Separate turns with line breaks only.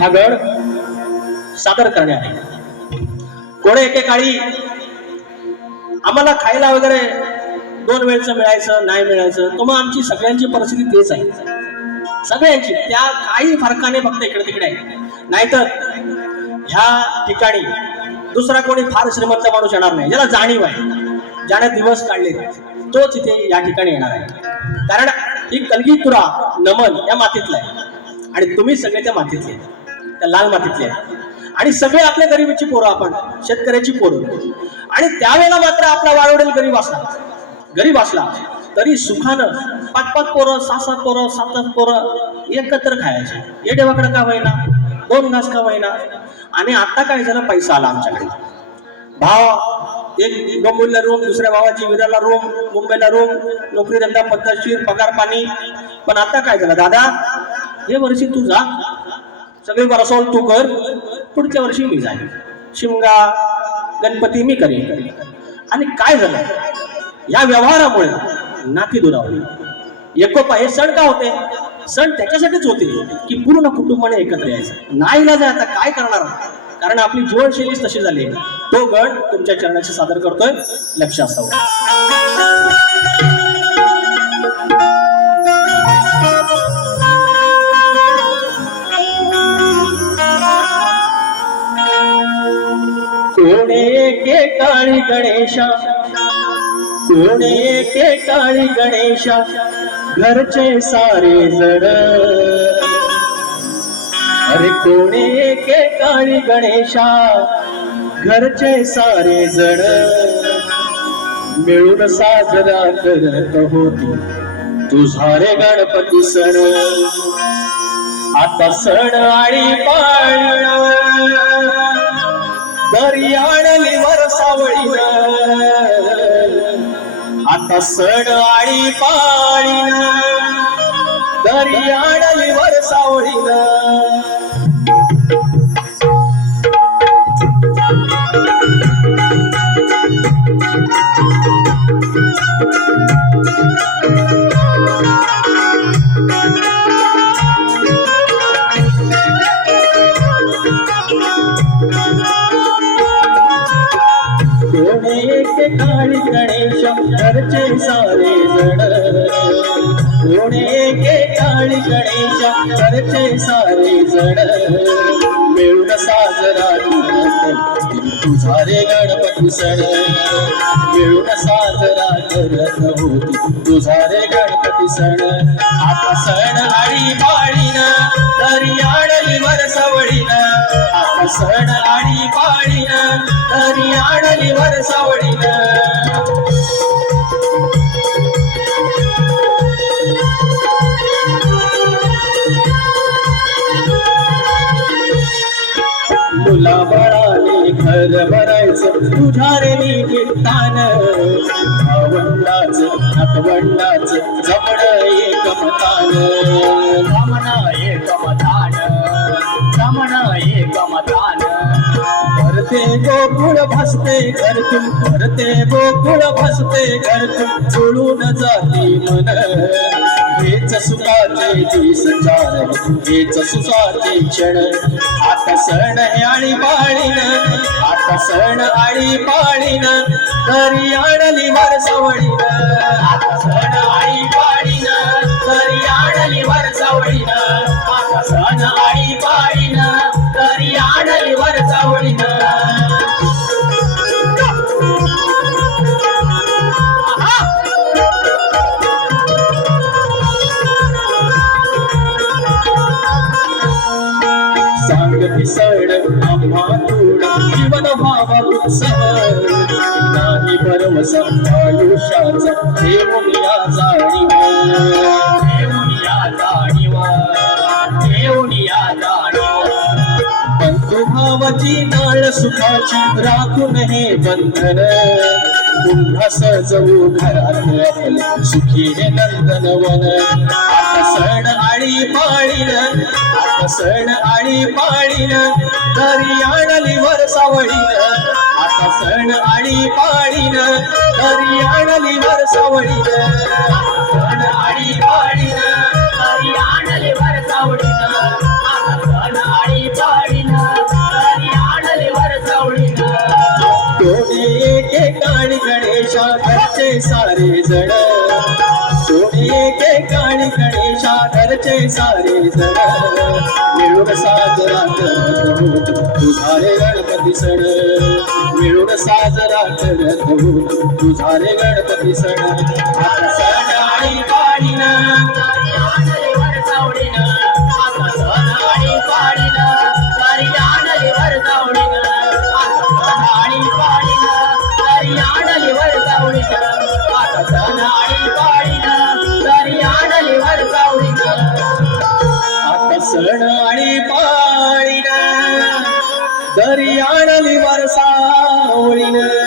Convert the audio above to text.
हा गड सादर करण्यात कोणी कोणे एकेकाळी आम्हाला खायला वगैरे दोन वेळचं मिळायचं नाही मिळायचं तो मग आमची सगळ्यांची परिस्थिती तेच आहे. सगळ्यांची त्या काही फरकाने फक्त इकडे तिकडे आहे. नाहीतर ह्या ठिकाणी दुसरा कोणी फार श्रीमंत माणूस येणार नाही. ज्याला जाणीव आहे. ज्याने दिवस काढले तोच इथे या ठिकाणी येणार आहे. कारण ही कलगीतुरा नमन या मातीतला आहे. आणि तुम्ही सगळे त्या मातीतले आहे. त्या लाल मातीतले आहेत. आणि सगळे आपल्या गरिबीची पोरं आपण शेतकऱ्याची पोरं. आणि त्यावेळेला मात्र आपला वाळवडेल गरीब असला. गरीब असला तरी सुखानं पाच पाच पोरं सहा सात पोरं सात सात पोरं एकत्र खायचे. ये देवाकडे का होईना? दोन घास का होईना? आणि आता काय झालं पैसा आला आमच्याकडे. भाव एक बंबईला रूम दुसऱ्या भावाची विराला रूम मुंबईला रूम नोकरी धंदा पद्धतशीर पगार पाणी. पण आता काय झालं? दादा हे वर्षी तू जा. सगळी बरसोल तू कर. पुढच्या वर्षी मी जाईन. शिमगा गणपती मी करेन. आणि काय झालं? या व्यवहारामुळे नाती दुरावली. एकोपा हे सण का होते? सण त्याच्यासाठीच होते की पूर्ण कुटुंबाने एकत्र यायचं. नाही इलाज आता काय करणार? कारण आपली जीवनशैलीच तशी झाली. आहे. तो गण तुमच्या चरणाशी सादर करतोय. लक्ष असावं. गणेशा. कोणे एके काळी गणेशा घरचे सारे जण. अरे कोणे एके काळी गणेशा घरचे सारे जण. मिळून साजरा करत होती तुझा रे गणपती सण. आता सण आणि पाळण. दर्या आता सण पाळीन दरी आणली वर सावळीन एक काळी गणेश घरचे सारे जण. कोणे एक काळी गणेश घरचे सारे जण. मिळून साजरा करत तुझा रे गणपती सण. मिळून साजरा करत होती तुझा रे गणपती सण. आता सण आणि बाळीन तरी आणली वर सवडीन सण आणि बाळीन तरी आणली वर सावडीन. मुला बाळाने घर भरायचं तुझ्या रे निमित्तान भावंडाच नातवंडाच जमण एक मतान जमण एक गोकुळ भसते घरतून भरते गोकुळ भसते घरतून जुळून जाती मन. हेच सुखाचे दिस चार हेच सुखाचे क्षण. आता सण हे आणि पाळीन आता सण आणि पाळीन तरी आणली वर सावळीन. आता सण आणि पाळीन. सांग आम्हा थोडा जीवन व्हावा उत्सव नाही परमस आयुष्याचा ठेवून या जाणीव ठेवून या जाणीव. ठेवून या जाणीव. बंधू भावाची नाळ सुखाची राखून हे बंधन. पुन्हा सजवू घरात आपले सुखी हे नंदनवन. आता सण आळी पाळीन सण आणि पाळीन घरी आणली वर सावळीन आता सण आणि पाळीन घरी आणली वर सावळीन सण आणि पाळीन घरी आणली वर घरचे सारे जण मिळून साजरा करतो होत तुझा रे गणपती सण. मिळून साजरा करतो होत तुझा रे गणपती सण. आता सण आणि आता सण आणि पाळीनं दरी आणली वरसावळीनं